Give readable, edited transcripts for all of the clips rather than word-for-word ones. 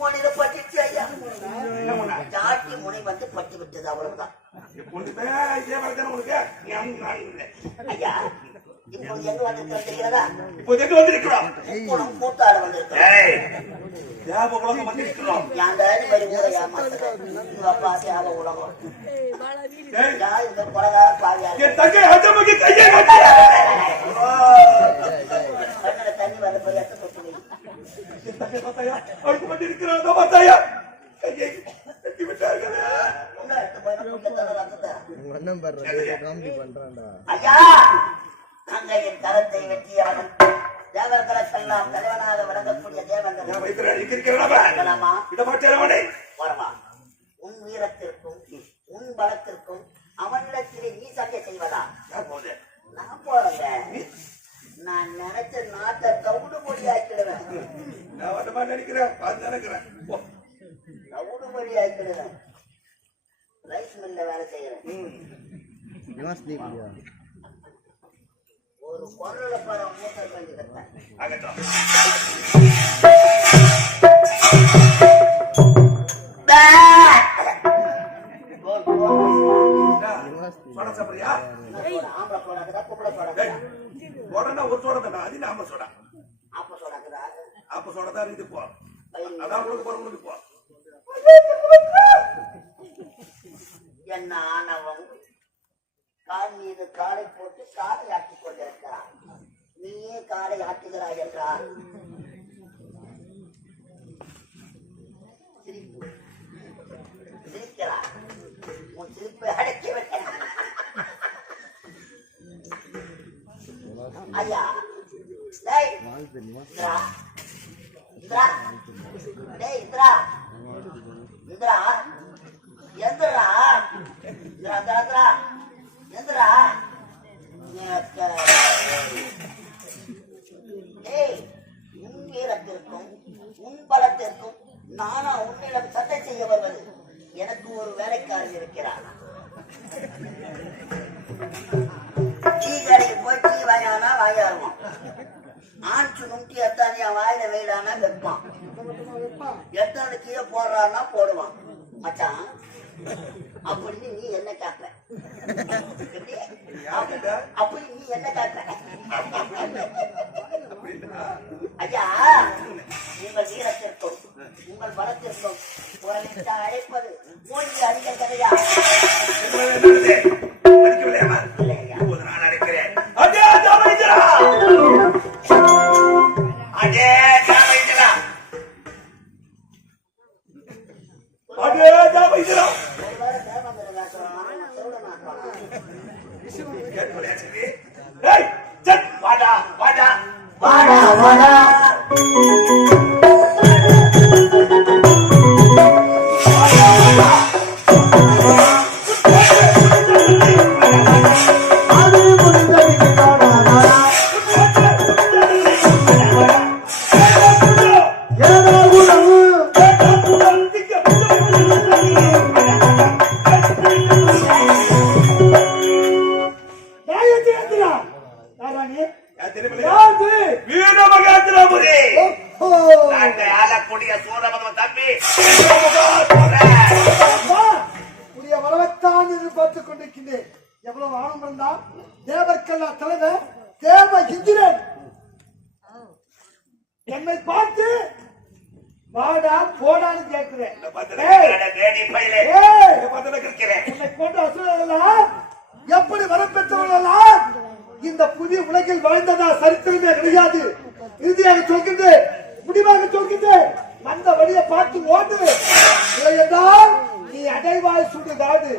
மொழியில பட்டுச்சு ஐயா. ஜாட்டி முனை வந்து பட்டு விட்டது, அவ்வளவுதான் ஐயா. இப்போ எங்க வந்திருக்கிறோம் தெரிகிறதா? இப்போ எங்க வந்திருக்கிறோம்? கூத்தாட வந்திருக்கிறோம். இந்த அப்பா தியாக உலகம் இந்த கொலகார பாவியா தண்ணி வர போய் எத்த தொட்டு ஐயா. தங்கையின் கரத்தை வெட்டியவன் தேவர்களுக்கெல்லாம் தலைவனாக விளங்கக்கூடிய தேவர்கள் உன் வீரத்திற்கும் உன் பலத்திற்கும் அவனிடத்திலே நீ சண்டை செய்வதா? நான் போறங்க. நான் நினைச்ச நாட்டை கவுடு மொழி ஆக்கிடுவேன். கவுடு மொழி ஆக்கிடுவேன். ரைஸ் மில்ல வேலை செய்யறேன். ஒரு பொருளை படம் மூட்டை வேண்டியிருக்கேன். ஒரு சோடா அது நாம சோடா அப்ப சோடா இது போ அதான் உங்களுக்கு போ என்ன ஆனவன் கால் மீது காலை போட்டு காலை ஆட்டிக் கொண்டிருக்கிறான். நீயே காலை ஆட்டுகிறாய் என்றால் சிரிக்கிறார். உன் சிரிப்பை அடக்கி விட்டேன் ஐயா. இந்திரா இந்திரா டேய் இந்திரா இந்திரா எந்திரா இந்திரா எந்திரா உன் வீரத்திற்கும் உன் பலத்திற்கும் நானா உன்னிடம் சட்டை செய்ய வருவது? எனக்கு ஒரு வேலைக்காரன் இருக்கிறான். டீ கடைக்கு போய் டீ வாங்கினா வாங்கிடுவான். ஆன்சு நுண்டி எத்தானியா வாயில வெயிலானா வைப்பான். எத்தாந்து கீழே போடுறான்னா போடுவான். மச்சான் அப்படின்னு நீ என்ன கேட்ப? அப்படி நீ என்ன கேட்ப? ஐயா, உங்கள் வீரத்திற்கும் உங்கள் பலத்திற்கும் குரலிட்டு அழைப்பது மோடி அடிக்க கதையா? என்னை பார்த்து வாடா போடான்னு கேட்கிறேன். எப்படி வரப்பெற்றவர்களெல்லாம் இந்த புதிய உலகில் வாழ்ந்ததா சரித்திரமே கிடையாது. இறுதியாக சொல்கின்றேன், முடிவாக சொல்கின்றேன், அந்த வழியை பார்த்து ஓடு. இல்லையென்றால் நீ அடைவாய் சுடுகாடு.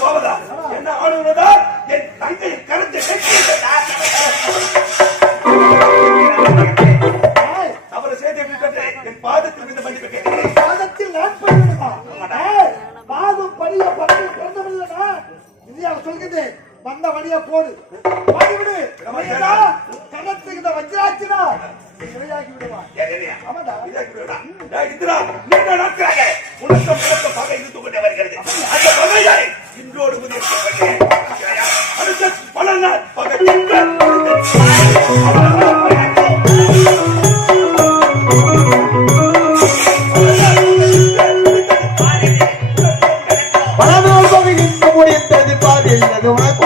போவதா என்ன ஆளுநரா என் தங்கை கருத்து அவரை செய்து என் பாதத்தில் இந்த மன்னிப்பு கேட்கிறேன். பாதத்தில் நான் பண்ணிவிடுமா? பாதம் படிய பண்ணி பிறந்தவில்லைனா இந்தியாவை சொல்கின்றேன், வந்த வழியா போடு, பாடிவிடு. கணத்துக்கு இந்த வஜ்ராட்சினா இரையாகி விடுவான். பகை இருந்து கொண்டே வருகிறது. அந்த பகையை இன்றோடு அடுத்த பல நாள் பகை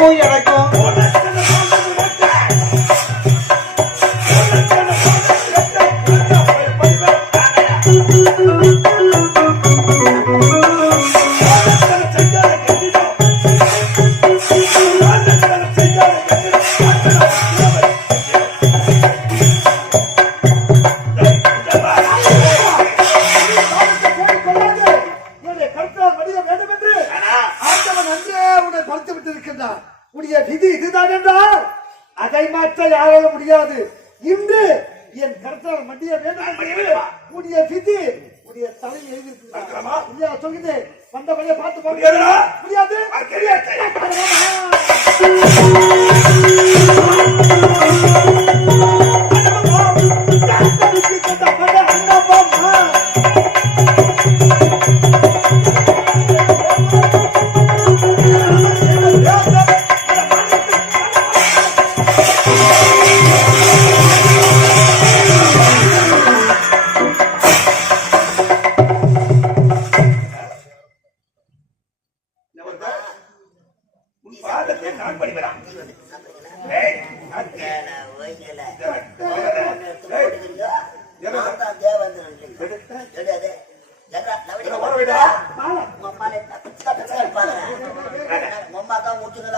உனக்கும் எனக்கும் உடைய விதி இதுதான் என்றால் அதை மாற்ற யாராலும் முடியாது. இன்று என் கருத்தால் மண்டிய வேண்டும் உடைய விதி உடைய தலையில் எழுதியிருக்கிறார். சொல்லுது வந்த வழியை பார்த்து போக முடியாது.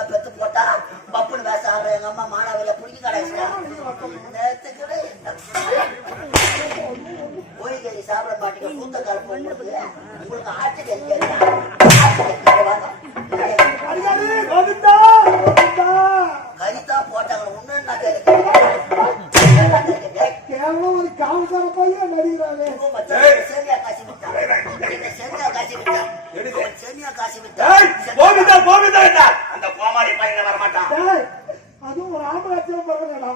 பெத்து போட்டா பப்புன்னு பேச ஆடுற எங்க அம்மா மாணவில புடிக்க கடைசியா கோயில்கறி சாப்பிட மாட்டீங்க. கூத்த கலப்பு உங்களுக்கு ஆட்சி கரித்தா போட்டாங்க. ஒண்ணு சேமியா காசி விட்டா அந்த கோமாளி பையன் வரமாட்டான். அதுவும் ஒரு ஆம்பளாச்சியம் பரவாயில்ல.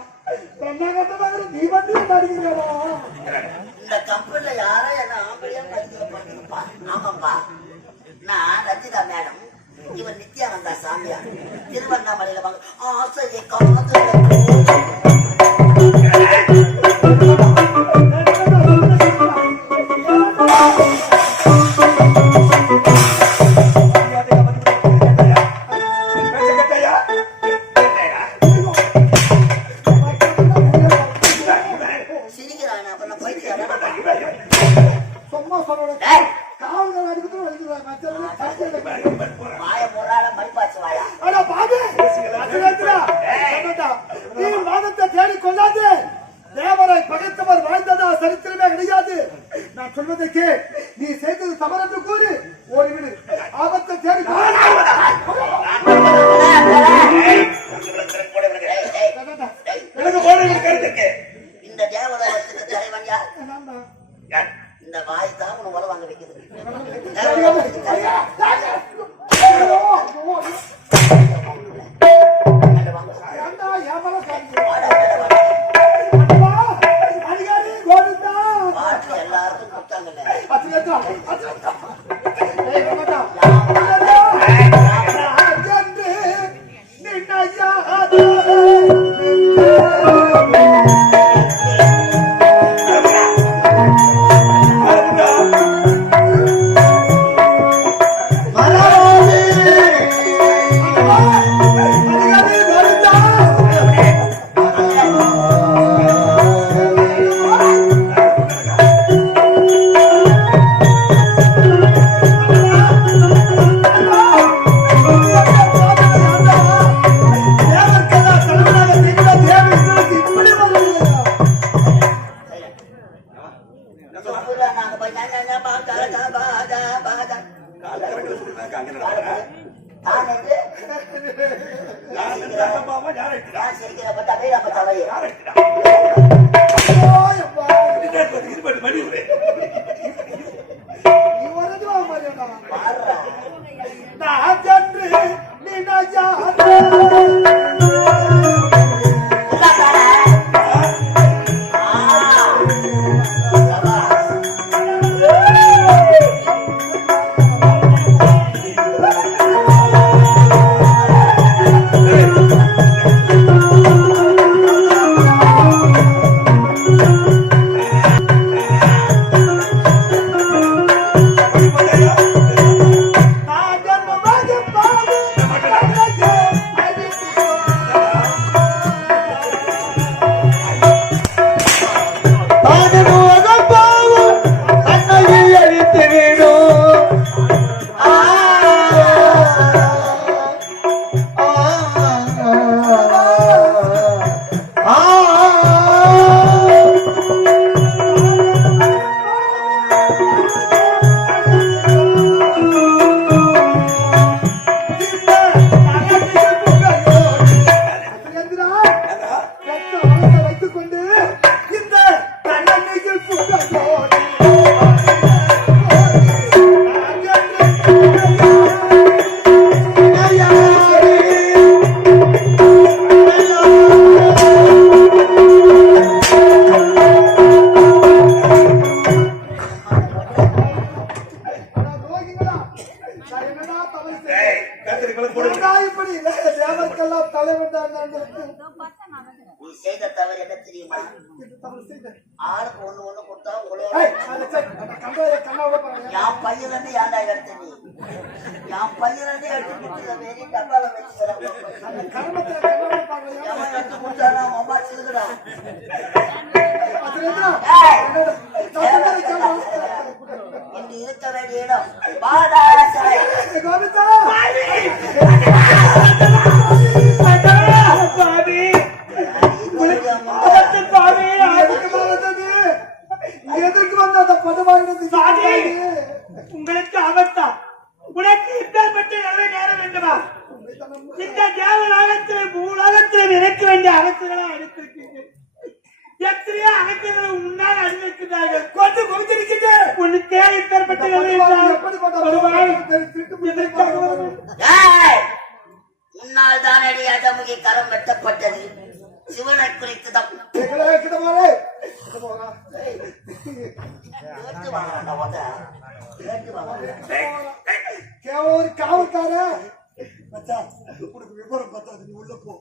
நீ வந்து இந்த கம்பெனில யாரோ என்ன ஆம்பளையா நடிக்கிறப்பா. ஆமாப்பா, நான் ரஞ்சிதா மேடம், இவன் நித்யானந்தா சாமியா திருவண்ணாமலையில வாங்க ஆசையை காது தேவரை பகைத்தவர் வாழ்ந்ததா சரித்திரமே கிடையாது. நான் சொல்வதற்கு நீ செய்தது தவறு என்று கூறி ஓடிவிடு. ஆபத்தை தேடி இந்த தேவலோகத்துக்கு தலைவன் யார்? இந்த வாய் தான் உன உல வாங்க வைக்குது. எல்லாருக்கும் கொடுத்தாங்கல்ல. எங்களுக்கு கொடுங்க. நான் இப்படி இல்லை, தேவருக்கெல்லாம் தலைவன் தான் நான். நீ செய்த தவறு என்ன தெரியுமா? தவறு செய்தேன். ஆளுக்கு ஒண்ணு ஒண்ணு கொடுத்தா உங்களோட ஏய், அதை சரி, அந்த கண்டாய கண்ணாவோட பாருங்க. என் பையன் வந்து ஏன்டா எடுத்த நீ? என் பையன் வந்து எடுத்து கொடுத்து வேறே டப்பால வச்சுக்கிறேன். அந்த கர்மத்தை கண்ணாவோட பாருங்க. எவன் எடுத்து கொடுத்தானா அம்மா சிறுகுடா. அது என்ன? ஏய், தவறு கண்ணாவோட. இன்று இருக்க வேண்டிய இடம் பாதாளசாலை. கோவிந்தா! எதற்கு வந்து அந்த பதவாகிறது? உங்களுக்கு ஆபத்தா? உனக்கு இப்பேற்பட்ட நிலைமை நேர வேண்டுமா? இந்த தேவலோகத்தில் பூலோகத்தில் எனக்கு வேண்டிய அரசுகளை அனுப்பியிருக்கீங்க. எத்தனையோ அரசுகளை உன்னால் அனுப்பியிருக்கிறார்கள். கொண்டு குவித்திருக்கின்றேன். உனக்கே இப்பேற்பட்ட நிலைமை முன்னால் தானடி அதமுகி கரம் வெட்டப்பட்டது. சிவனை குறித்து தான் கேவலம் காவல்கார மச்சான், உனக்கு விவரம் பத்தாது, நீ உள்ள போ.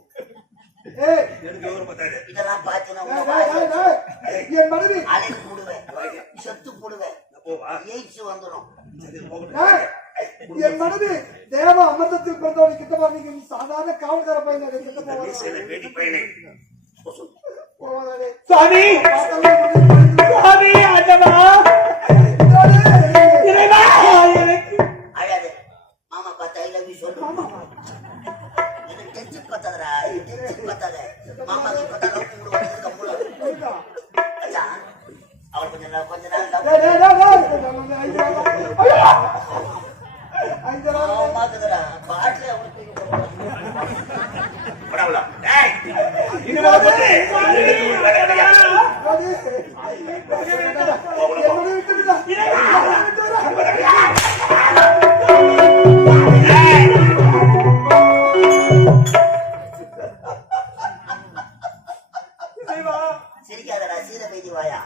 ஏய், எனக்கு விவரம் பத்தாது. இதெல்லாம் பார்த்தீங்கன்னா என் மனைவி அழைத்து போடுவேன், செத்து போடுவேன், போவா எய்ட்ஸ் வந்துடும். என் மனைவி தேவ அமிர்தத்தில் பிறந்தவனை கிட்ட நீங்க சாதாரண காவல்கார பையன் கிட்ட வேடி பையனை போவாதே. சுவாமி சுவாமி ஆண்டவா இறைவா எனக்கு அழாது மாமா பார்த்தா ஐ லவ் யூ சொல்லு. எனக்கு டென்ஷன் பத்தாதடா, டென்ஷன் பத்தாத. மாமாக்கு பார்த்தா லவ் பண்ணுவோம் கம்முல. அச்சா அவர் கொஞ்ச நாள் மாமாக்குதுடா பாட்டில் அவனுக்கு பரவாயில்ல. டேய் இது மேல போட்டு சிரிக்காதடா, சீர பேதி வாயா.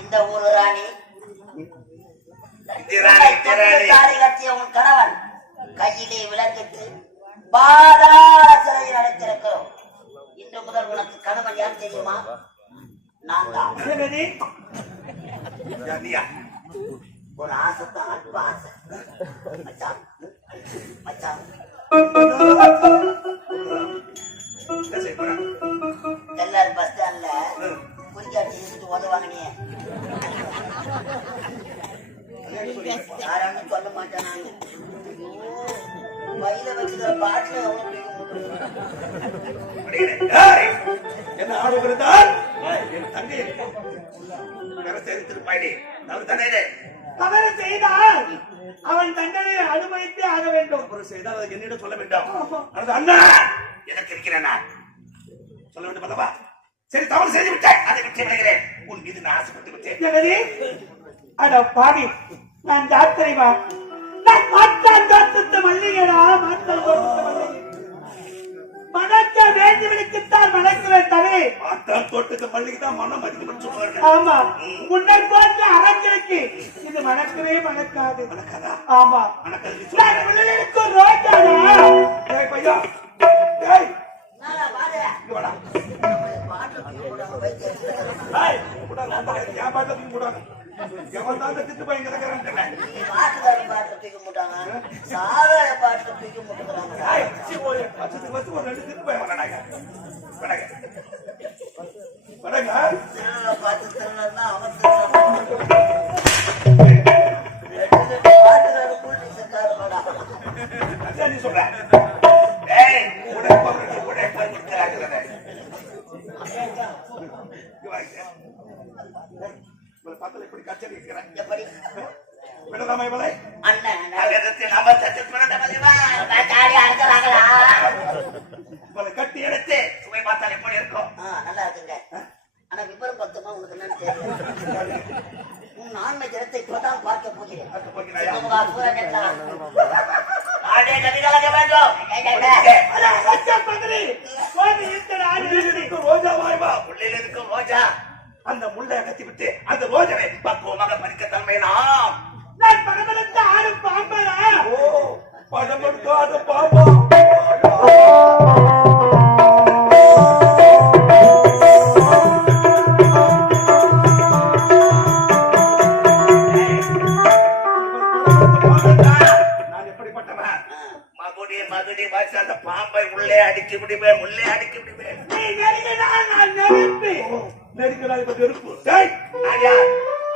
இந்த ஊரு ராணி தாலி கட்டிய உன் கணவன் கையிலே விளக்கிட்டு பாதாள சிறையில் அடைத்திருக்கிறோம். இன்று முதல் உனக்கு கணவன் யார் தெரியுமா? நான் தான். ஒரு ஆசைத்தான், அற்ப ஆசை. மச்சான் மச்சான் எல்லாரும் பஸ் ஸ்டாண்ட்ல குறிக்காட்டி இருந்துட்டு உதவாங்க. நீ யாரான்னு சொல்ல மாட்டேன். நாங்க வயல வச்சுக்கிற பாட்டுல என்ன ஆடுகிறார்? என் தங்கை திருப்பாயினே தவறு செய்தால் அவன் தண்டனை அனுமதித்தே ஆக வேண்டும். செய்தால் அதை என்னிடம் சொல்ல வேண்டாம். அண்ணா எனக்கு இருக்கிறேன், சொல்ல வேண்டும் அல்லவா? சரி, தவறு செய்து விட்டேன், அதை விட்டு விடுகிறேன். உன் மீது நான் ஆசைப்பட்டு விட்டேன். அட பாவி, நான் ஜாத்திரைவா, நான் மாற்றான் தோட்டத்து மல்லிகைடா, மாற்றான் தோட்டத்து மல்லிகை. மணக்க வேண்டியவனுக்குத்தான் மணக்குவேன் தவிர மாற்றான் தோட்டத்து மல்லிகை தான் மனம் அதிகம் சொல்லுவார்கள். ஆமா, உன்னை போன்ற அரங்களுக்கு இது மணக்கவே மணக்காது. மணக்காதா? ஆமா, மணக்கிறது ரோஜாடா. பையா திட்டு பையன் கிடக்கிறேன். சாராய பாட்டு தூக்கி முட்டுக்கிறாங்க. பார்த்து திருநா அவன் சொல்ற பார்த்து எப்படி கச்சேரி இருக்கிறேன். எப்படி விடலாமா இவளை? அண்ணன் இவளை கட்டி எடுத்து சுவை பார்த்தால் எப்படி இருக்கும்? நல்லா இருக்குங்க. ஆனா விபரம் பத்தமா உனக்கு என்னன்னு தெரியல. உன் ஆண்மை ஜனத்தை இப்பதான் பார்க்க போகிறேன். ரோஜா வாய்வா உள்ளில் இருக்கும் ரோஜா அந்த முள்ளை கத்தி விட்டு அந்த ரோஜனை பக்குவமாக பறிக்க தன்மை நாம். நான் படமெடுத்து ஆடும் பாம்பலா? ஓ, படம் எடுக்காத பாப்பா. நான் எப்படிப்பட்டவன்? மகுடி வாசி அந்த பாம்பை உள்ளே அடிச்சு விடுவேன், உள்ளே அடிச்சு விடுவேன். நீ நெருங்கினால் நான் நெருப்பு. நெருக்கிறாய் இப்ப நெருப்பு. டேய், நான் யார்?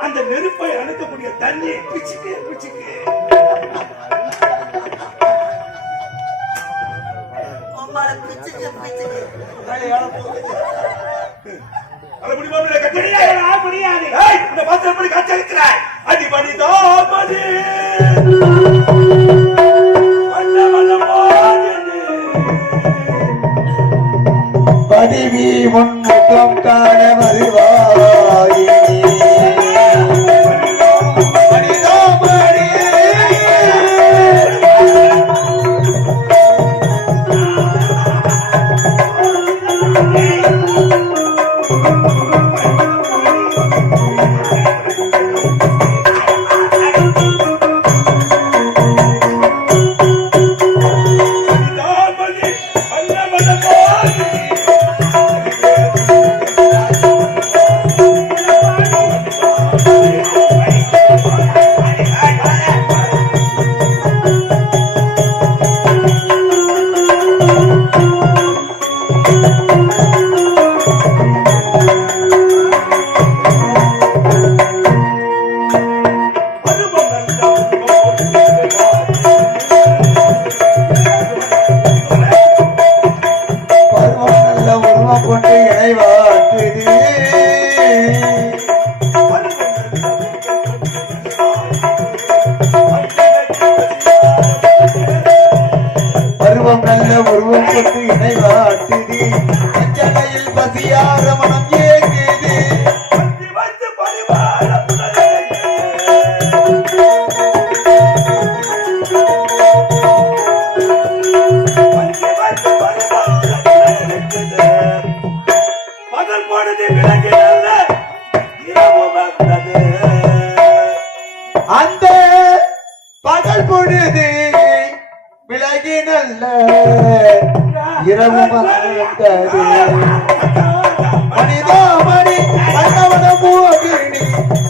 அந்த நெருப்பை அணைக்கக்கூடிய தண்ணி பிச்சுக்கு பிச்சுக்கு. உங்களை பிச்சுக்கு பிச்சுக்கு அதை முடியுமா? கட்டி முடியாது. இந்த பாத்திரம் எப்படி காட்சி அளிக்கிறாய்? அடிபடிதான் மணி பதிவி முன்முகம் காண வருவாயே அந்த பகல் பொழுது விலகி நல்ல இரவு வந்தது மனிதாமணி மன்னவன மோகினி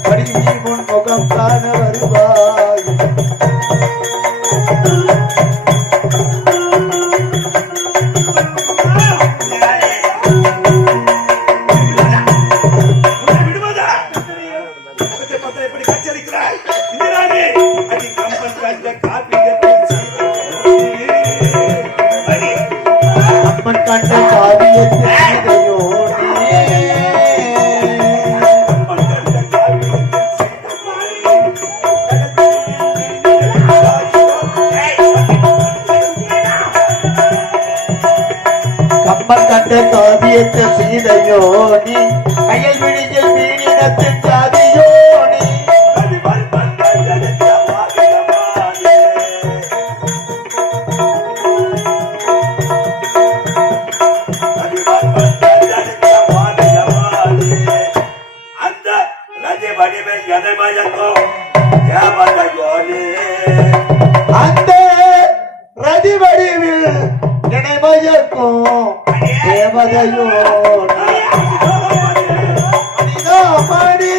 மணி முன்முகம் காண வருவாய் கண்ட காவியத்தையோ கம்பன் கண்ட காவியத்தை சீதையோ நீ கையில் விழியில் மீனினத்தின் ஜாதியோ நீ அந்த ரதி வடிவில் நினைமயக்கும் தேவதையோ மணி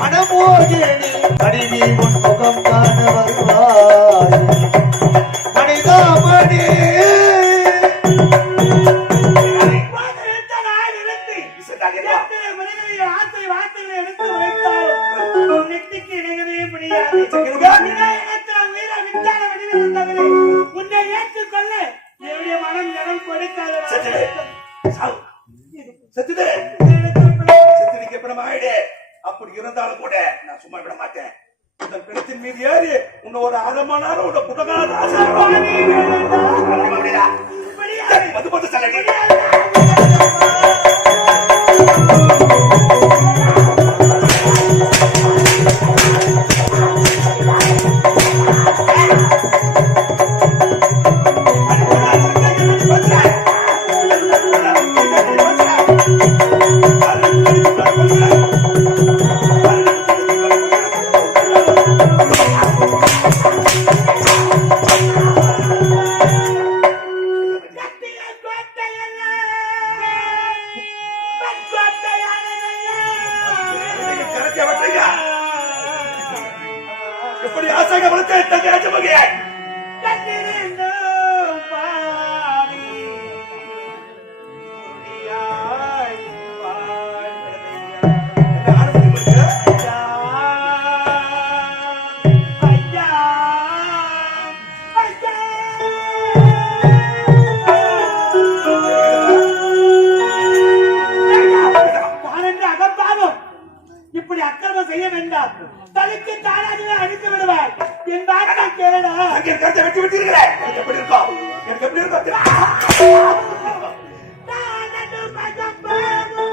மனமோகினி மணிவி முன்முகம் காண வருவாய் மணிதாமணி உன்னை ஏற்றுக்கொள்ள என்னுடைய மனம் ஜனம் கொடுக்காத அப்படி இருந்தாலும் கூட நான் சும்மா விட மாட்டேன். இந்த பிணத்தின் மீது ஏறி உன்னை ஒரு அரை மணி நேரம் உன்னை புட்டகால எப்படி ஆசாக வளர்த்த தங்க ராஜமகையை கண்டிருந்தும் பாடி முடியாய் வாழ்ந்ததையா. ஐயா, ஐயா, தானென்று அகப்பாகும். இப்படி அக்கிரமம் செய்ய வேண்டாம். தனக்கு தானாக அழித்து விடுவார். என் வார்த்தை கேளடா. அங்கே கருத்தை வெட்டி விட்டு இருக்கிறேன். எனக்கு எப்படி இருக்கும்? எனக்கு எப்படி இருக்கும்? தானென்று அகப்பாகும்.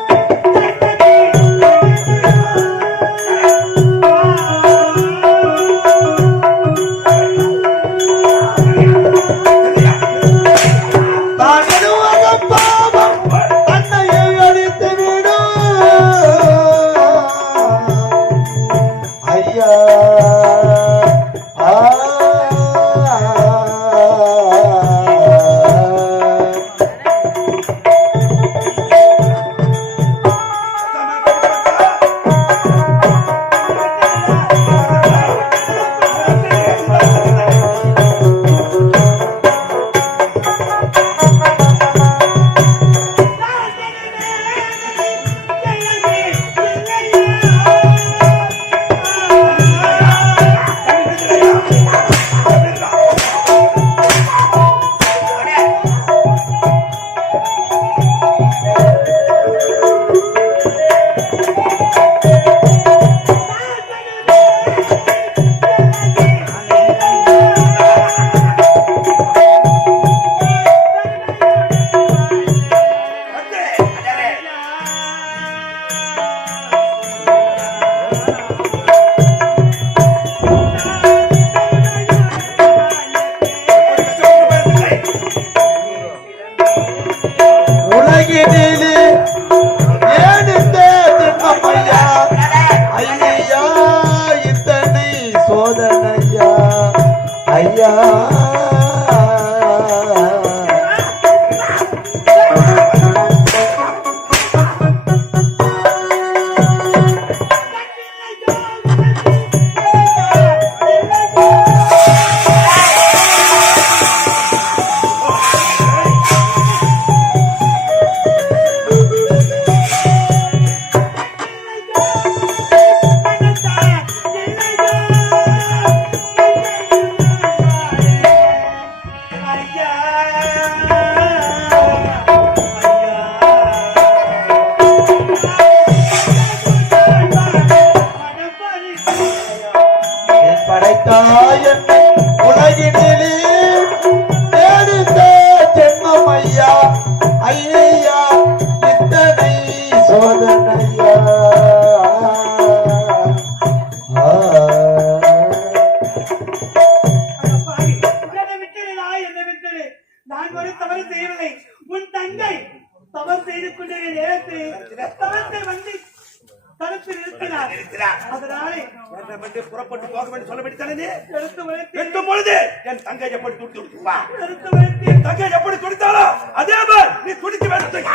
புறப்பட்டு போக வேண்டும் சொல்ல வேண்டியதானே? எட்டும் பொழுது என் தங்கை எப்படி துடித்து விடுவா? என் தங்கை எப்படி துடித்தாலோ அதே மாதிரி நீ துடித்து வேண்டும்.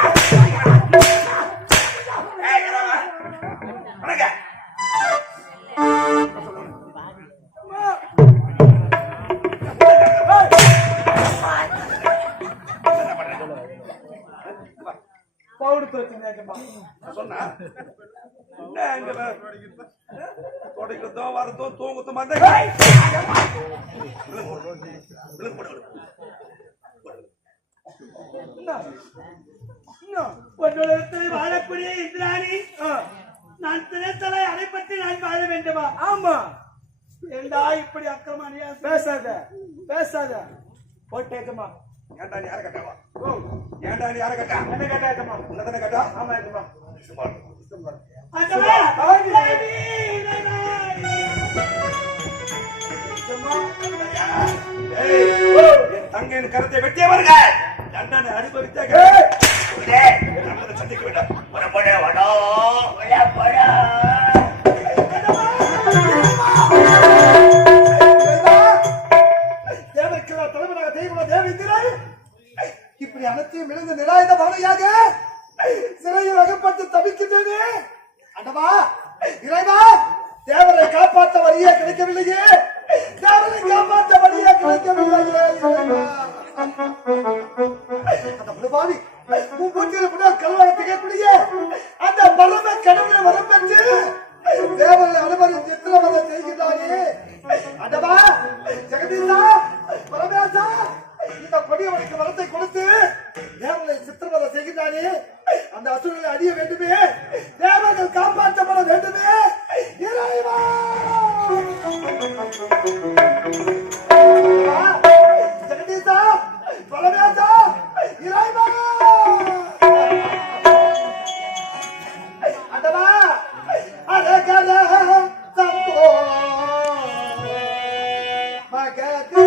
சொன்னா வரதோ தூங்கத்தோ வாழக்கூடிய இந்திராணி நான் தினத்தலை அடைப்பட்டு நான் வாழ வேண்டுமா? ஆமா. ஏண்டா இப்படி அக்கிரமணியா பேசாத பேசாத போட்டேக்கமா. ஏண்டா நீ யார கட்டாவா? ஏண்டா நீ யார கட்டா? என்ன கட்டாக்கமா? உன்னதானே கட்டா? ஆமா ஏக்கமா. தங்கையின் கருத்தை வெட்டியவர்கள் தண்டனை அனுபவித்த சந்திக்க வேண்டும். தலைவராக தெய்வ தேவேந்திரன் இப்படி அனைத்தையும் விழுந்து நிராயுத பாதையாக சிறையில் அகப்பட்டு தவிக்கின்றேனே. அண்டவா இறைவா, தேவரை காப்பாற்ற வழியே கிடைக்கவில்லையே. கிடைக்கவில்லையே இறைவா. அந்த புலபாவி உன் வீட்டில் முன்னாள் கல்வாணத்துக்கக்கூடிய அந்த பரம கடவுளை வரம் பெற்று தேவர்களை அனுமதி சித்திரவதை செய்கிறானே. அண்டவா ஜெகதீசா பரமேசா இந்த கொடியவனுக்கு வரத்தை கொடுத்து தேவர்களை சித்திரவதை செய்கிறானே. அந்த அசுரனை அழிய வேண்டுமே, தேவர்கள் காப்பாற்றப்பட வேண்டுமே இறைவா. ஜெகதீசா பரமேசா இறைவா. அண்டவா அரகர சம்போ மகதே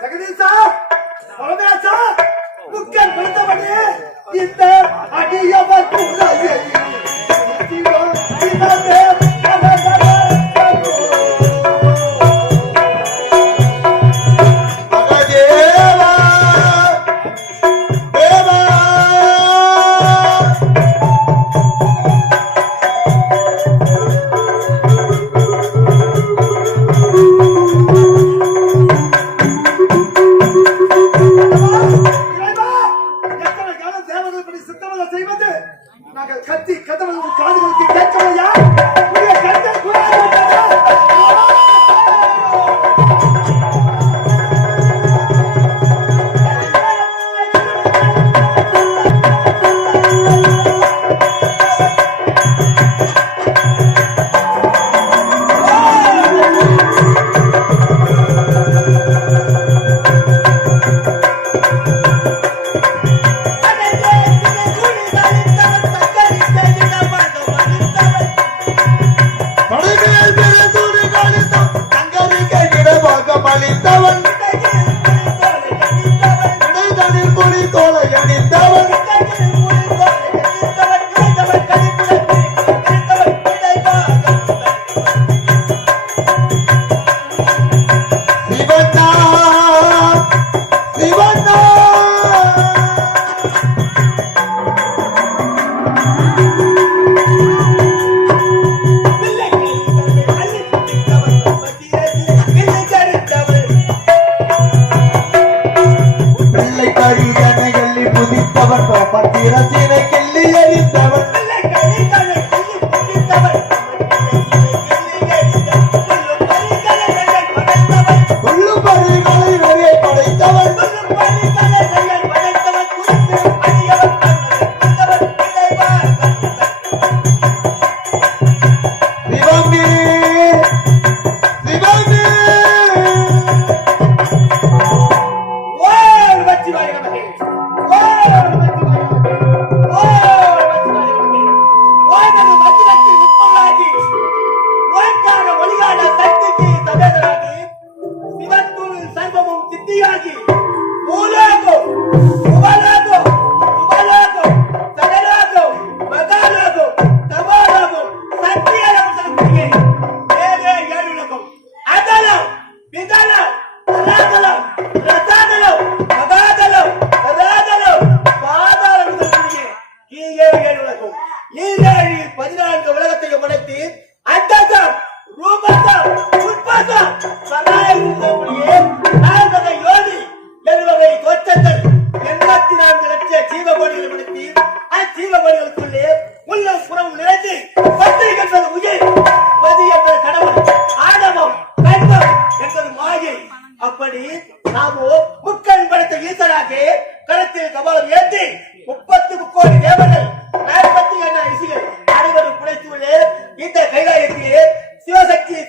ஜெகதீசா பரமேசா முக்கன் பிடித்தவனே இந்த அடியவர் குறையை நாங்கள் கத்தி கதவு காதுகளுக்கு கேட்கலையா?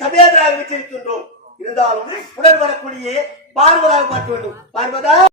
சமேதராக வச்சிருக்கின்றோம். இருந்தாலும் உடன் வரக்கூடிய பார்வதாக பார்க்க வேண்டும். பார்வதா